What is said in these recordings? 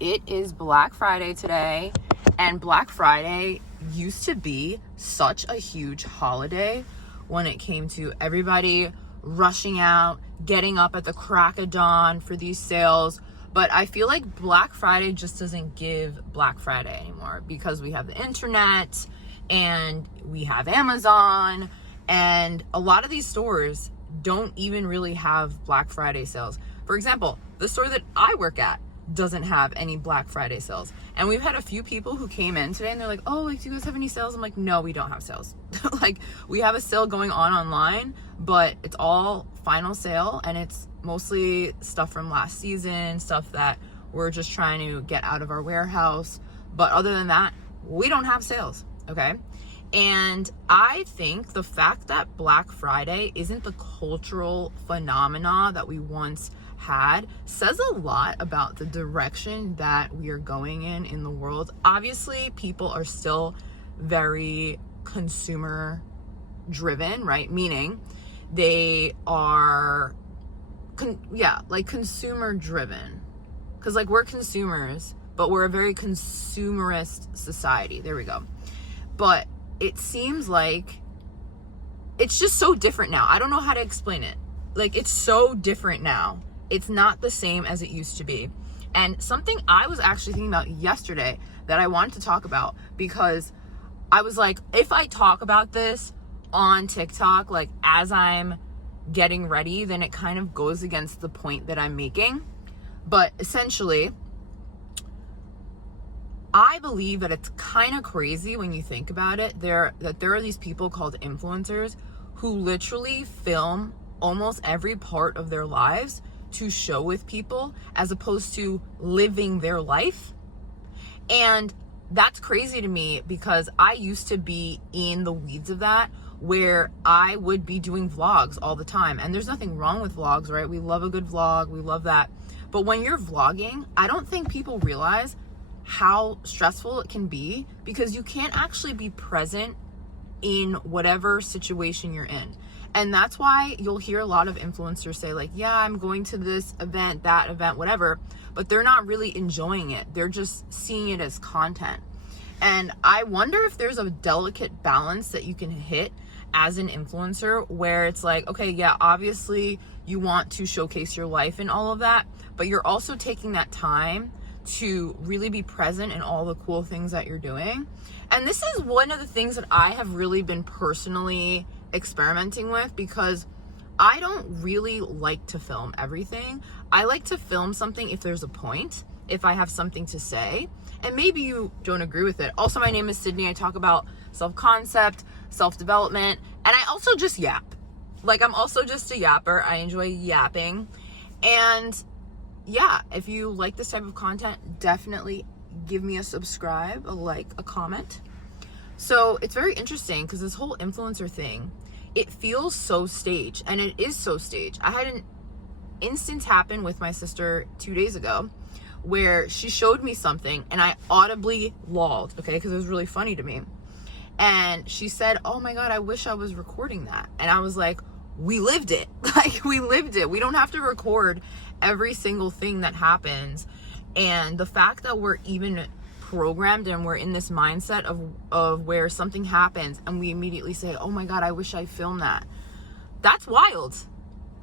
It is Black Friday today, and Black Friday used to be such a huge holiday when it came to everybody rushing out, getting up at the crack of dawn for these sales. But I feel like Black Friday just doesn't give Black Friday anymore because we have the internet and we have Amazon, and a lot of these stores don't even really have Black Friday sales. For example, the store that I work at doesn't have any Black Friday sales. And we've had a few people who came in today and they're like, oh, like, do you guys have any sales? I'm like, no, we don't have sales. Like, we have a sale going on online, but it's all final sale, and it's mostly stuff from last season, stuff that we're just trying to get out of our warehouse. But other than that, we don't have sales, okay? And I think the fact that Black Friday isn't the cultural phenomena that we once had says a lot about the direction that we are going in the world. Obviously, people are still very consumer driven, right? Meaning they are consumer driven, because like we're consumers, but we're a very consumerist society. There we go. But it seems like it's just so different now. I don't know how to explain it. Like, it's so different now. It's not the same as it used to be. And something I was actually thinking about yesterday that I wanted to talk about, because I was like, if I talk about this on TikTok, like as I'm getting ready, then it kind of goes against the point that I'm making. But essentially, I believe that it's kind of crazy when you think about it, there are these people called influencers who literally film almost every part of their lives to show with people, as opposed to living their life. And that's crazy to me, because I used to be in the weeds of that, where I would be doing vlogs all the time. And there's nothing wrong with vlogs, right? We love a good vlog, we love that. But when you're vlogging, I don't think people realize how stressful it can be, because you can't actually be present in whatever situation you're in. And that's why you'll hear a lot of influencers say like, yeah, I'm going to this event, that event, whatever, but they're not really enjoying it. They're just seeing it as content. And I wonder if there's a delicate balance that you can hit as an influencer, where it's like, okay, yeah, obviously you want to showcase your life and all of that, but you're also taking that time to really be present in all the cool things that you're doing. And this is one of the things that I have really been personally experimenting with, because I don't really like to film everything. I like to film something if there's a point, if I have something to say. And maybe you don't agree with it. Also, my name is Sydney. I talk about self-concept, self-development, and I also just yap. Like, I'm also just a yapper. I enjoy yapping. And yeah, if you like this type of content, definitely give me a subscribe, a like, a comment. So it's very interesting, because this whole influencer thing, it feels so staged, and it is so staged. I had an instance happen with my sister 2 days ago where she showed me something and I audibly lolled, okay, because it was really funny to me. And she said, oh my God, I wish I was recording that. And I was like, we lived it. Like, we lived it. We don't have to record every single thing that happens. And the fact that we're even programmed and we're in this mindset of where something happens and we immediately say, oh my God, I wish I filmed that. That's wild.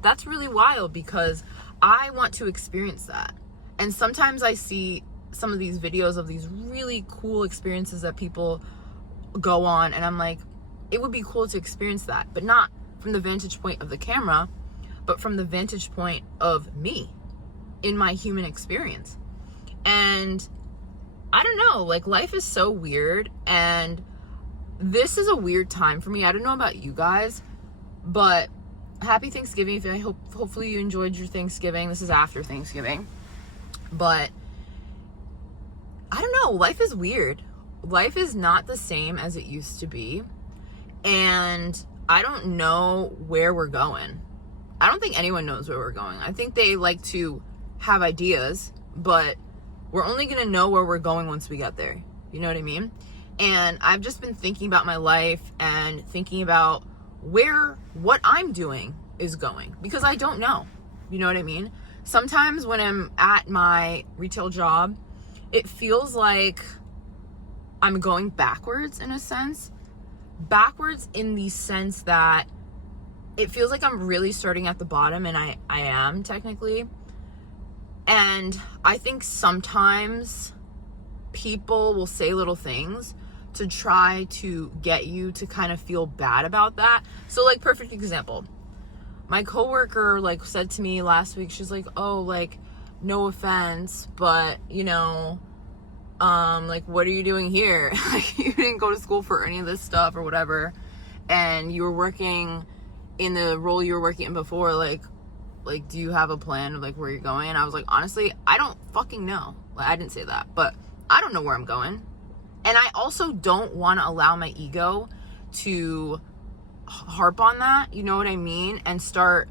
That's really wild, because I want to experience that. And sometimes I see some of these videos of these really cool experiences that people go on, and I'm like, it would be cool to experience that, but not from the vantage point of the camera, but from the vantage point of me in my human experience. And I don't know, like, life is so weird, and this is a weird time for me. I don't know about you guys, but happy Thanksgiving. Hopefully you enjoyed your Thanksgiving. This is after Thanksgiving. But I don't know, life is weird. Life is not the same as it used to be. And I don't know where we're going. I don't think anyone knows where we're going. I think they like to have ideas, but we're only going to know where we're going once we get there. You know what I mean? And I've just been thinking about my life and thinking about what I'm doing is going, because I don't know. You know what I mean? Sometimes when I'm at my retail job, it feels like I'm going backwards in a sense. Backwards in the sense that it feels like I'm really starting at the bottom, and I am technically. And I think sometimes people will say little things to try to get you to kind of feel bad about that. So like, perfect example. My coworker like said to me last week, she's like, oh, like, no offense, but you know, like, what are you doing here? Like, you didn't go to school for any of this stuff or whatever, and you were working in the role you were working in before. Like, do you have a plan of like where you're going? And I was like, honestly, I don't fucking know. Like, I didn't say that, but I don't know where I'm going. And I also don't want to allow my ego to harp on that, you know what I mean? And start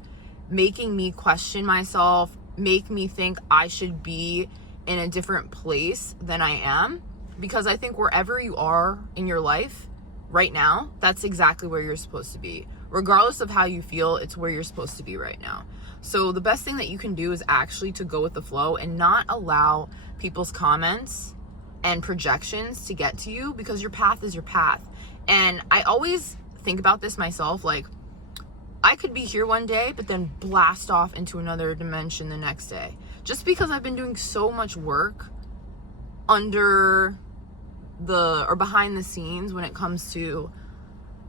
making me question myself, make me think I should be in a different place than I am. Because I think wherever you are in your life right now, that's exactly where you're supposed to be. Regardless of how you feel, it's where you're supposed to be right now. So the best thing that you can do is actually to go with the flow and not allow people's comments and projections to get to you, because your path is your path. And I always think about this myself, like, I could be here one day but then blast off into another dimension the next day, just because I've been doing so much work under the or behind the scenes when it comes to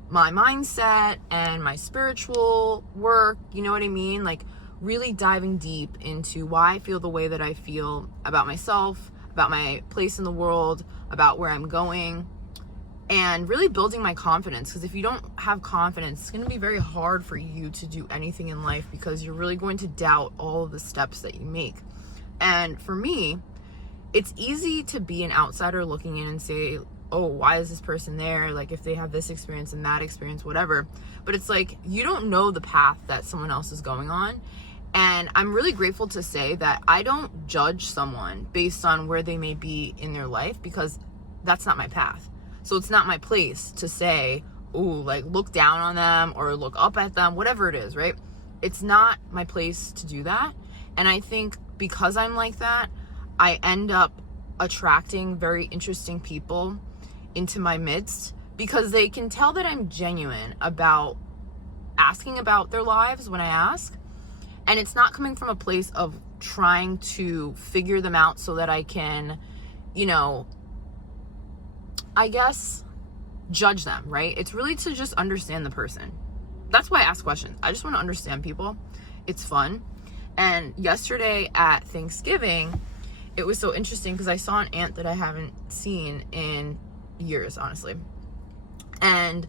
my mindset and my spiritual work, you know what I mean? Like, really diving deep into why I feel the way that I feel about myself, about my place in the world, about where I'm going, and really building my confidence. Because if you don't have confidence, it's going to be very hard for you to do anything in life, because you're really going to doubt all of the steps that you make. And for me, it's easy to be an outsider looking in and say, oh, why is this person there? Like, if they have this experience and that experience, whatever. But it's like, you don't know the path that someone else is going on. And I'm really grateful to say that I don't judge someone based on where they may be in their life, because that's not my path. So it's not my place to say, ooh, like, look down on them or look up at them, whatever it is, right? It's not my place to do that. And I think because I'm like that, I end up attracting very interesting people into my midst, because they can tell that I'm genuine about asking about their lives when I ask. And it's not coming from a place of trying to figure them out so that I can, you know, I guess, judge them, right? It's really to just understand the person. That's why I ask questions. I just want to understand people. It's fun. And yesterday at Thanksgiving, it was so interesting because I saw an aunt that I haven't seen in years, honestly. And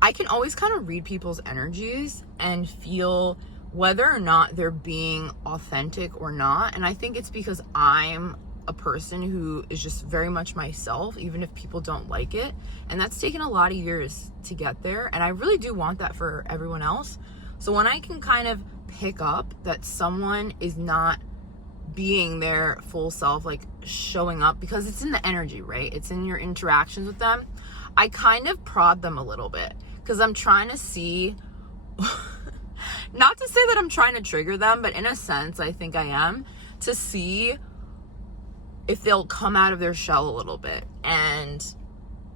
I can always kind of read people's energies and feel whether or not they're being authentic or not. And I think it's because I'm a person who is just very much myself, even if people don't like it. And that's taken a lot of years to get there. And I really do want that for everyone else. So when I can kind of pick up that someone is not being their full self, like showing up, because it's in the energy, right? It's in your interactions with them. I kind of prod them a little bit, because I'm trying to see not to say that I'm trying to trigger them, but in a sense, I think I am, to see if they'll come out of their shell a little bit and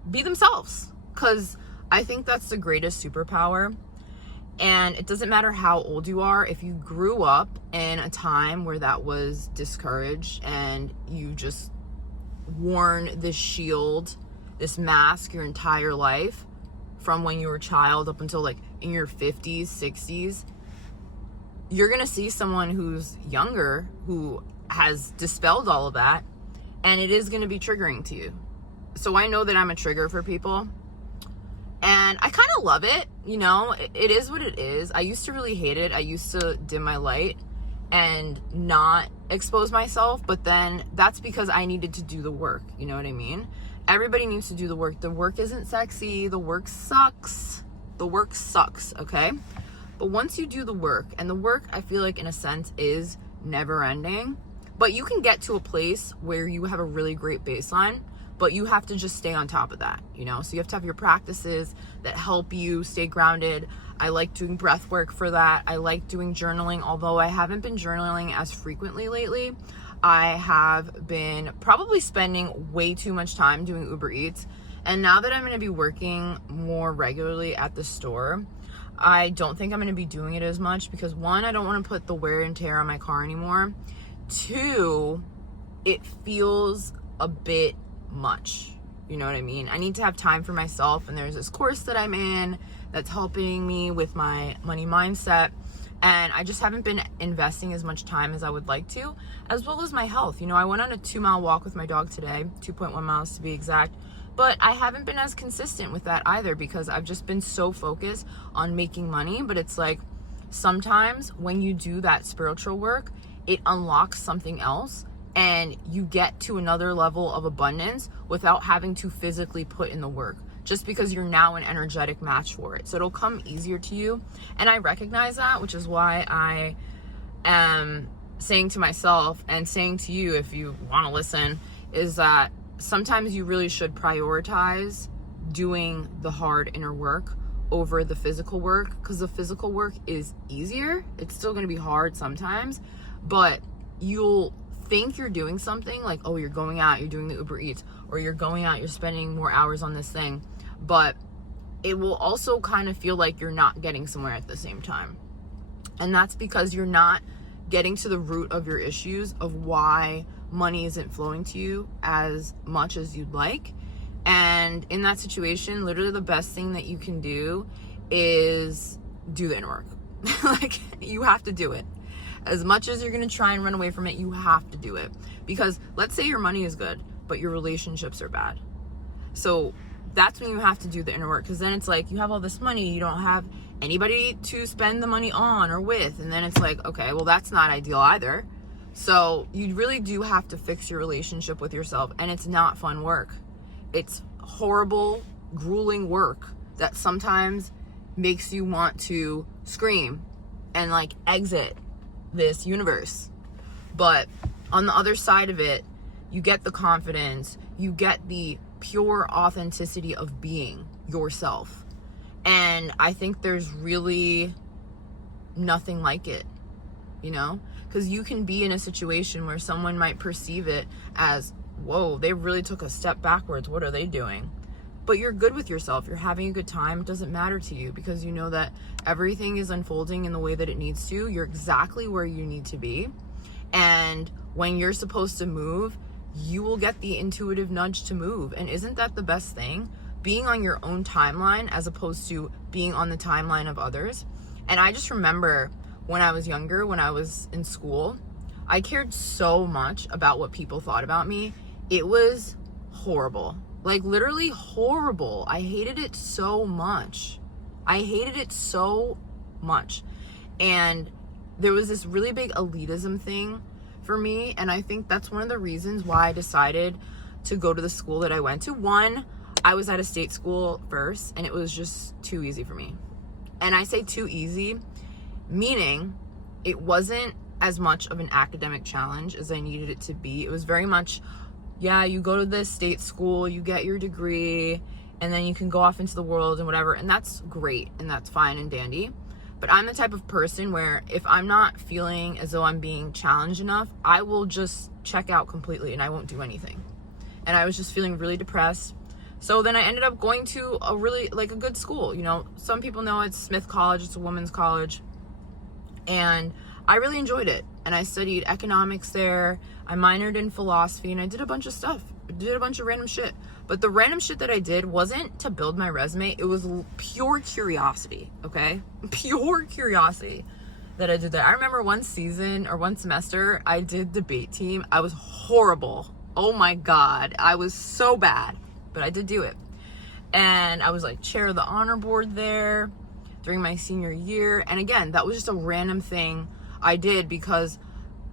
be themselves. Because I think that's the greatest superpower. And it doesn't matter how old you are, if you grew up in a time where that was discouraged and you just worn this shield, this mask your entire life, from when you were a child up until like in your 50s, 60s, you're gonna see someone who's younger who has dispelled all of that, and it is gonna be triggering to you. So I know that I'm a trigger for people, and I kind of love it, you know. It is what it is. I used to really hate it. I used to dim my light and not expose myself, but then that's because I needed to do the work, you know what I mean? Everybody needs to do the work. The work isn't sexy. The work sucks. The work sucks, okay? But once you do the work, and the work, I feel like in a sense is never ending, but you can get to a place where you have a really great baseline, but you have to just stay on top of that, you know? So you have to have your practices that help you stay grounded. I like doing breath work for that. I like doing journaling, although I haven't been journaling as frequently lately. I have been probably spending way too much time doing Uber Eats. And now that I'm going to be working more regularly at the store, I don't think I'm going to be doing it as much because, one, I don't want to put the wear and tear on my car anymore. Two, it feels a bit much. You know what I mean? I need to have time for myself, and there's this course that I'm in that's helping me with my money mindset, and I just haven't been investing as much time as I would like to, as well as my health. You know, I went on a 2-mile walk with my dog today, 2.1 miles to be exact, but I haven't been as consistent with that either because I've just been so focused on making money. But it's like sometimes when you do that spiritual work, it unlocks something else and you get to another level of abundance without having to physically put in the work, just because you're now an energetic match for it. So it'll come easier to you. And I recognize that, which is why I am saying to myself and saying to you, if you want to listen, is that sometimes you really should prioritize doing the hard inner work over the physical work, because the physical work is easier. It's still going to be hard sometimes, but you'll think you're doing something like, oh, you're going out, you're doing the Uber Eats, or you're going out, you're spending more hours on this thing, but it will also kind of feel like you're not getting somewhere at the same time. And that's because you're not getting to the root of your issues of why money isn't flowing to you as much as you'd like. And in that situation, literally the best thing that you can do is do the inner work. Like, you have to do it. As much as you're going to try and run away from it, you have to do it. Because let's say your money is good, but your relationships are bad. So that's when you have to do the inner work, because then it's like you have all this money, you don't have anybody to spend the money on or with. And then it's like, okay, well, that's not ideal either. So you really do have to fix your relationship with yourself. And it's not fun work. It's horrible, grueling work that sometimes makes you want to scream and like exit this universe. But on the other side of it, you get the confidence, you get the pure authenticity of being yourself. And I think there's really nothing like it, you know, because you can be in a situation where someone might perceive it as, whoa, they really took a step backwards, what are they doing? But you're good with yourself, you're having a good time, it doesn't matter to you because you know that everything is unfolding in the way that it needs to. You're exactly where you need to be. And when you're supposed to move, you will get the intuitive nudge to move. And isn't that the best thing? Being on your own timeline as opposed to being on the timeline of others. And I just remember when I was younger, when I was in school, I cared so much about what people thought about me. It was horrible. Like, literally horrible. I hated it so much. And there was this really big elitism thing for me. And I think that's one of the reasons why I decided to go to the school that I went to. One, I was at a state school first, and it was just too easy for me. And I say too easy, meaning it wasn't as much of an academic challenge as I needed it to be. It was very much, yeah, you go to this state school, you get your degree, and then you can go off into the world and whatever. And that's great, and that's fine and dandy. But I'm the type of person where if I'm not feeling as though I'm being challenged enough, I will just check out completely and I won't do anything. And I was just feeling really depressed. So then I ended up going to a really, like, a good school. You know, some people know it's Smith College, it's a women's college. And I really enjoyed it. And I studied economics there. I minored in philosophy, and I did a bunch of stuff. I did a bunch of random shit. But the random shit that I did wasn't to build my resume. It was pure curiosity, okay? Pure curiosity that I did that. I remember one season or one semester, I did debate team. I was horrible. Oh my God. I was so bad, but I did do it. And I was like chair of the honor board there during my senior year. And again, that was just a random thing I did because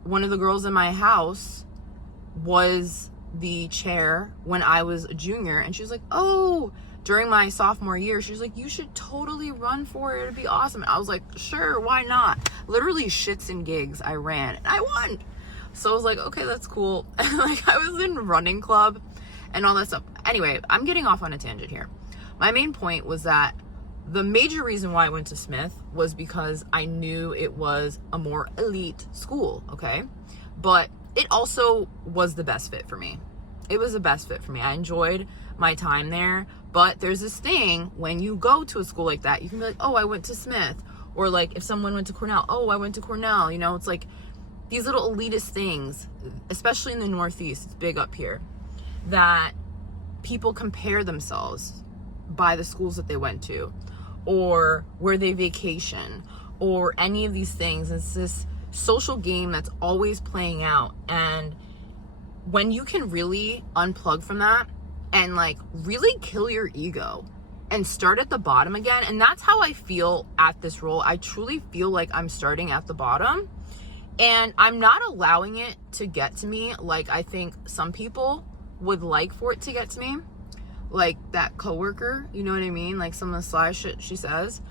one of the girls in my house was the chair when I was a junior, and she was like, oh, during my sophomore year, she was like, you should totally run for it, it'd be awesome. And I was like, sure, why not? Literally shits and gigs, I ran and I won. So I was like, okay, that's cool. Like, I was in running club and all that stuff. Anyway, I'm getting off on a tangent here. My main point was that the major reason why I went to Smith was because I knew it was a more elite school, okay? But it also was the best fit for me. It was the best fit for me. I enjoyed my time there. But there's this thing, when you go to a school like that, you can be like, oh, I went to Smith. Or like if someone went to Cornell, oh, I went to Cornell. You know, it's like these little elitist things, especially in the Northeast, it's big up here, that people compare themselves by the schools that they went to or where they vacation or any of these things. It's this social game that's always playing out. And when you can really unplug from that and like really kill your ego and start at the bottom again, and that's how I feel at this role. I truly feel like I'm starting at the bottom and I'm not allowing it to get to me like I think some people would like for it to get to me. Like that coworker, you know what I mean? Like some of the sly shit she says.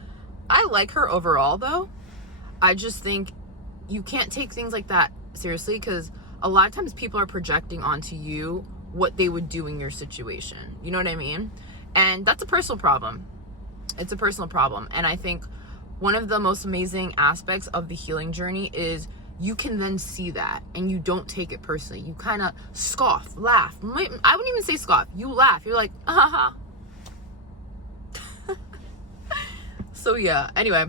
I like her overall though. I just think you can't take things like that seriously, because a lot of times people are projecting onto you what they would do in your situation. You know what I mean? And that's a personal problem. It's a personal problem. And I think one of the most amazing aspects of the healing journey is you can then see that and you don't take it personally. You kind of scoff, laugh. I wouldn't even say scoff. You laugh. You're like, ha. So yeah, anyway,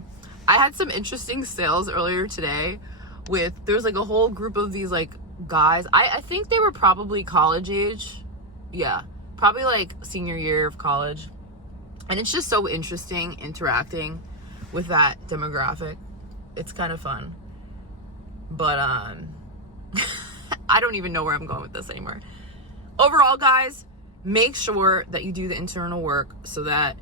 I had some interesting sales earlier today there was like a whole group of these like guys. I think they were probably college age. Yeah, probably like senior year of college. And it's just so interesting interacting with that demographic. It's kind of fun. But I don't even know where I'm going with this anymore. Overall, guys, make sure that you do the internal work so that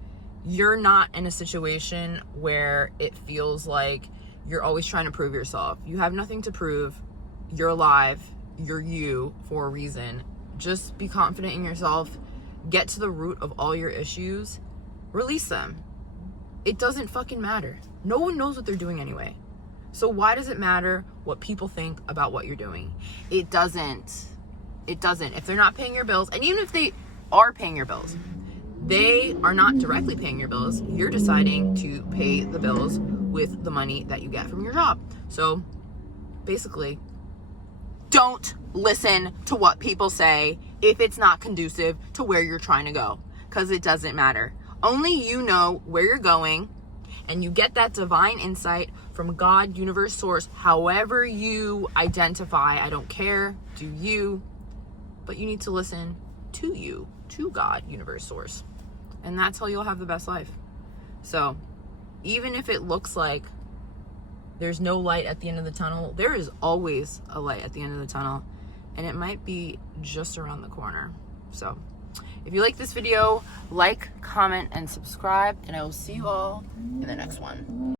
you're not in a situation where it feels like you're always trying to prove yourself. You have nothing to prove. You're alive. You're you for a reason. Just be confident in yourself. Get to the root of all your issues. Release them. It doesn't fucking matter. No one knows what they're doing anyway. So why does it matter what people think about what you're doing? It doesn't. It doesn't. If they're not paying your bills, and even if they are paying your bills, they are not directly paying your bills. You're deciding to pay the bills with the money that you get from your job. So basically, don't listen to what people say if it's not conducive to where you're trying to go, because it doesn't matter. Only you know where you're going, and you get that divine insight from God, universe, source, however you identify. I don't care. Do you. But you need to listen to you, to God, universe, source. And that's how you'll have the best life. So even if it looks like there's no light at the end of the tunnel, there is always a light at the end of the tunnel. And it might be just around the corner. So if you like this video, like, comment, and subscribe. And I will see you all in the next one.